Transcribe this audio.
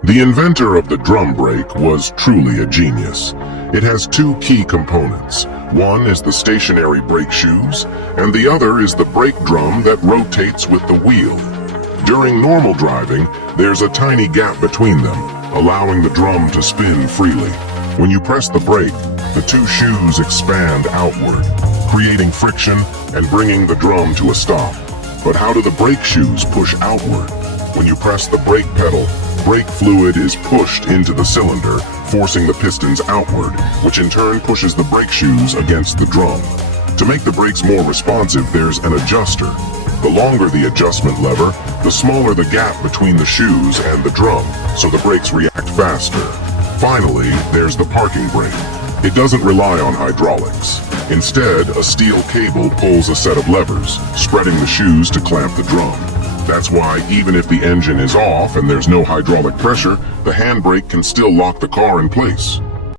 The inventor of the drum brake was truly a genius. It has two key components. One is the stationary brake shoes, and the other is the brake drum that rotates with the wheel. During normal driving, there's a tiny gap between them, allowing the drum to spin freely. When you press the brake, the two shoes expand outward, creating friction and bringing the drum to a stop. But how do the brake shoes push outward? When you press the brake pedal, brake fluid is pushed into the cylinder, forcing the pistons outward, which in turn pushes the brake shoes against the drum. To make the brakes more responsive, there's an adjuster. The longer the adjustment lever, the smaller the gap between the shoes and the drum, so the brakes react faster. Finally, there's the parking brake. It doesn't rely on hydraulics. Instead, a steel cable pulls a set of levers, spreading the shoes to clamp the drum. That's why even if the engine is off and there's no hydraulic pressure, the handbrake can still lock the car in place.